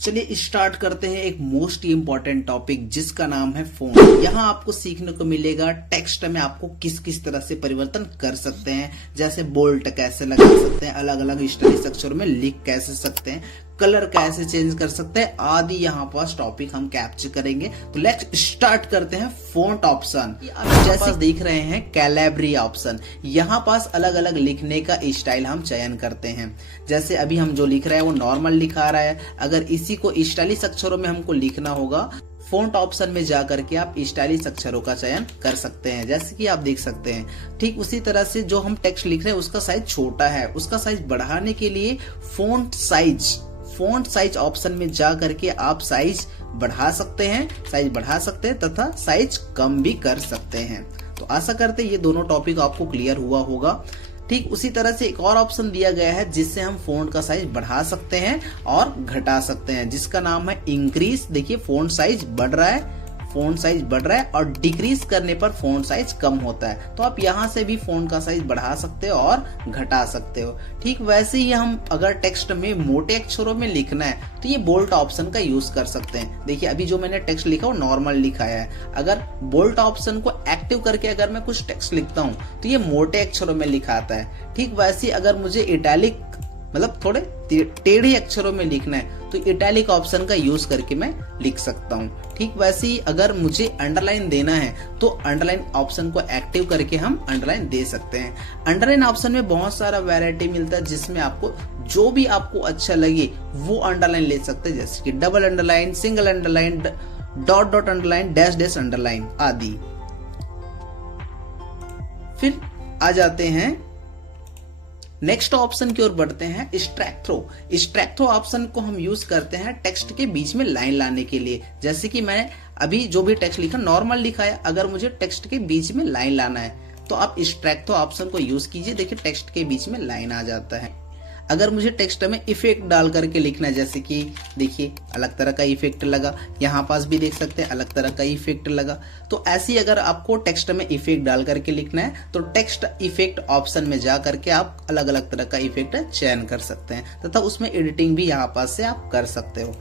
चलिए स्टार्ट करते हैं एक मोस्ट इम्पॉर्टेंट टॉपिक जिसका नाम है फोन। यहाँ आपको सीखने को मिलेगा टेक्स्ट में आपको किस किस तरह से परिवर्तन कर सकते हैं, जैसे बोल्ट कैसे लगा सकते हैं, अलग अलग स्टाइलिश अक्षरों में लिख कैसे सकते हैं, कलर कैसे चेंज कर सकते हैं आदि यहाँ पास टॉपिक हम कैप्चर करेंगे। तो लेट्स स्टार्ट करते हैं फॉन्ट ऑप्शन। जैसे देख रहे हैं कैलिब्री ऑप्शन, यहाँ पास अलग अलग लिखने का स्टाइल हम चयन करते हैं। जैसे अभी हम जो लिख रहे हैं वो नॉर्मल लिखा रहा है, अगर इसी को स्टाइलिश अक्षरों में हमको लिखना होगा फॉन्ट ऑप्शन में जाकर के आप स्टाइलिश अक्षरों का चयन कर सकते हैं, जैसे कि आप देख सकते हैं। ठीक उसी तरह से जो हम टेक्स्ट लिख रहे हैं उसका साइज छोटा है, उसका साइज बढ़ाने के लिए फॉन्ट साइज ऑप्शन में जा करके आप साइज बढ़ा सकते हैं, तथा साइज कम भी कर सकते हैं। तो आशा करते हैं ये दोनों टॉपिक आपको क्लियर हुआ होगा। ठीक उसी तरह से एक और ऑप्शन दिया गया है जिससे हम फॉन्ट का साइज बढ़ा सकते हैं और घटा सकते हैं, जिसका नाम है इंक्रीज। देखिए फॉन्ट साइज बढ़ रहा है और डिक्रीज करने पर फॉन्ट साइज कम होता है। तो आप यहाँ से भी फॉन्ट का साइज बढ़ा सकते हो और घटा सकते हो। ठीक वैसे ही हम अगर टेक्स्ट में मोटे अक्षरों में लिखना है तो ये बोल्ट ऑप्शन का यूज कर सकते हैं। देखिए अभी जो मैंने टेक्स्ट लिखा वो नॉर्मल लिखा है, अगर बोल्ट ऑप्शन को एक्टिव करके अगर मैं कुछ टेक्स्ट लिखता हूँ तो ये मोटे अक्षरों में लिखाता है। ठीक वैसे ही अगर मुझे इटैलिक मतलब थोड़े टेढ़े अक्षरों में लिखना है तो इटैलिक ऑप्शन का यूज करके मैं लिख सकता हूँ। ठीक वैसे ही अगर मुझे अंडरलाइन देना है तो अंडरलाइन ऑप्शन को एक्टिव करके हम अंडरलाइन दे सकते हैं। अंडरलाइन ऑप्शन में बहुत सारा वैरायटी मिलता है जिसमें आपको जो भी आपको अच्छा लगे वो अंडरलाइन ले सकते हैं, जैसे कि double underline, single underline, dot dot underline, dash dash underline आदि। फिर आ जाते हैं नेक्स्ट ऑप्शन की ओर बढ़ते हैं स्ट्रैक थ्रो ऑप्शन को हम यूज करते हैं टेक्स्ट के बीच में लाइन लाने के लिए। जैसे कि मैं अभी जो भी टेक्स्ट लिखा नॉर्मल लिखा है, अगर मुझे टेक्स्ट के बीच में लाइन लाना है तो आप स्ट्रैक थ्रो ऑप्शन को यूज कीजिए। देखिए टेक्स्ट के बीच में लाइन आ जाता है। अगर मुझे टेक्स्ट में इफेक्ट डाल करके लिखना है, जैसे कि देखिए अलग तरह का इफेक्ट लगा, यहाँ पास भी देख सकते हैं अलग तरह का इफेक्ट लगा। तो ऐसे ही अगर आपको टेक्स्ट में इफेक्ट डाल करके लिखना है तो टेक्स्ट इफेक्ट ऑप्शन में जा करके आप अलग अलग तरह का इफेक्ट चयन कर सकते हैं, तथा उसमें एडिटिंग भी यहाँ पास से आप कर सकते हो।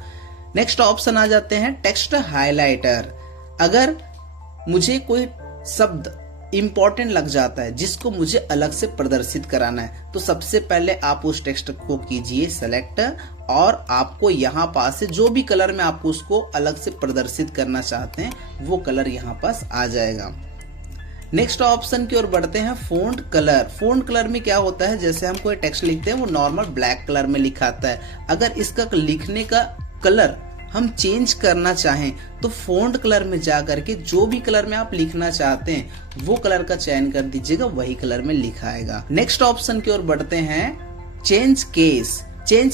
नेक्स्ट ऑप्शन आ जाते हैं टेक्स्ट हाईलाइटर। अगर मुझे कोई शब्द इंपॉर्टेंट लग जाता है जिसको मुझे अलग से प्रदर्शित कराना है तो सबसे पहले आप उस टेक्स्ट को कीजिए सेलेक्ट, और आपको यहाँ पास से जो भी कलर में आपको उसको अलग से प्रदर्शित करना चाहते हैं वो कलर यहाँ पास आ जाएगा। नेक्स्ट ऑप्शन की ओर बढ़ते हैं फॉन्ट कलर में क्या होता है, जैसे हम कोई टेक्स्ट लिखते हैं वो नॉर्मल ब्लैक कलर में लिखाता है। अगर इसका लिखने का कलर हम चेंज करना चाहें तो फॉन्ट कलर में जाकर के जो भी कलर में आप लिखना चाहते हैं वो कलर का चयन कर दीजिएगा, वही कलर में लिखाएगा। नेक्स्ट ऑप्शन की ओर बढ़ते हैं चेंज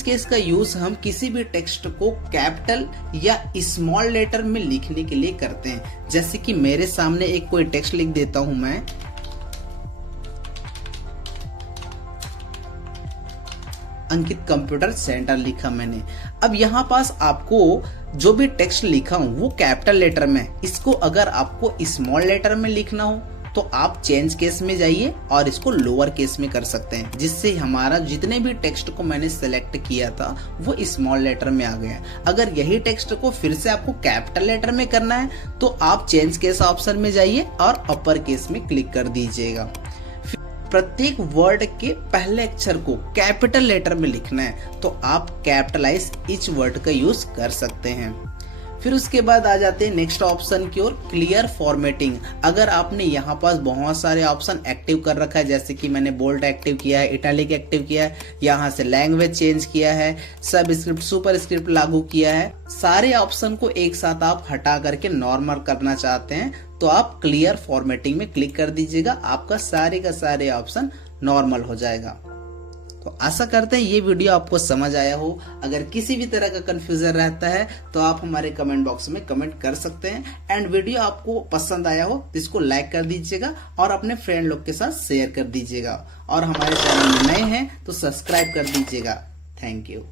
केस का यूज हम किसी भी टेक्स्ट को कैपिटल या स्मॉल लेटर में लिखने के लिए करते हैं। जैसे कि मेरे सामने एक कोई टेक्स्ट लिख देता हूं मैं, अंकित कंप्यूटर सेंटर लिखा मैंने। अब यहाँ पास आपको जो भी टेक्स्ट लिखा हूं वो कैपिटल लेटर में, इसको अगर आपको स्मॉल लेटर में लिखना हो तो आप चेंज केस में जाइए और इसको लोअर केस में कर सकते हैं, जिससे हमारा जितने भी टेक्स्ट को मैंने सेलेक्ट किया था वो स्मॉल लेटर में आ गया। अगर यही टेक्स्ट को फिर से आपको कैपिटल लेटर में करना है तो आप चेंज केस ऑप्शन में जाइए और अपर केस में क्लिक कर दीजिएगा। प्रत्येक वर्ड के पहले अक्षर को कैपिटल लेटर में लिखना है तो आप कैपिटलाइज ईच वर्ड का यूज कर सकते हैं। फिर उसके बाद आ जाते हैं नेक्स्ट ऑप्शन की ओर क्लियर फॉर्मेटिंग। अगर आपने यहाँ पास बहुत सारे ऑप्शन एक्टिव कर रखा है, जैसे कि मैंने बोल्ड एक्टिव किया है, इटैलिक एक्टिव किया है, यहाँ से लैंग्वेज चेंज किया है, सब स्क्रिप्ट सुपर स्क्रिप्ट लागू किया है, सारे ऑप्शन को एक साथ आप हटा करके नॉर्मल करना चाहते हैं तो आप क्लियर फॉर्मेटिंग में क्लिक कर दीजिएगा, आपका सारे का सारे ऑप्शन नॉर्मल हो जाएगा। तो आशा करते हैं ये वीडियो आपको समझ आया हो। अगर किसी भी तरह का कंफ्यूजन रहता है तो आप हमारे कमेंट बॉक्स में कमेंट कर सकते हैं। एंड वीडियो आपको पसंद आया हो तो इसको लाइक कर दीजिएगा और अपने फ्रेंड लोग के साथ शेयर कर दीजिएगा, और हमारे चैनल में नए हैं तो सब्सक्राइब कर दीजिएगा। Thank you.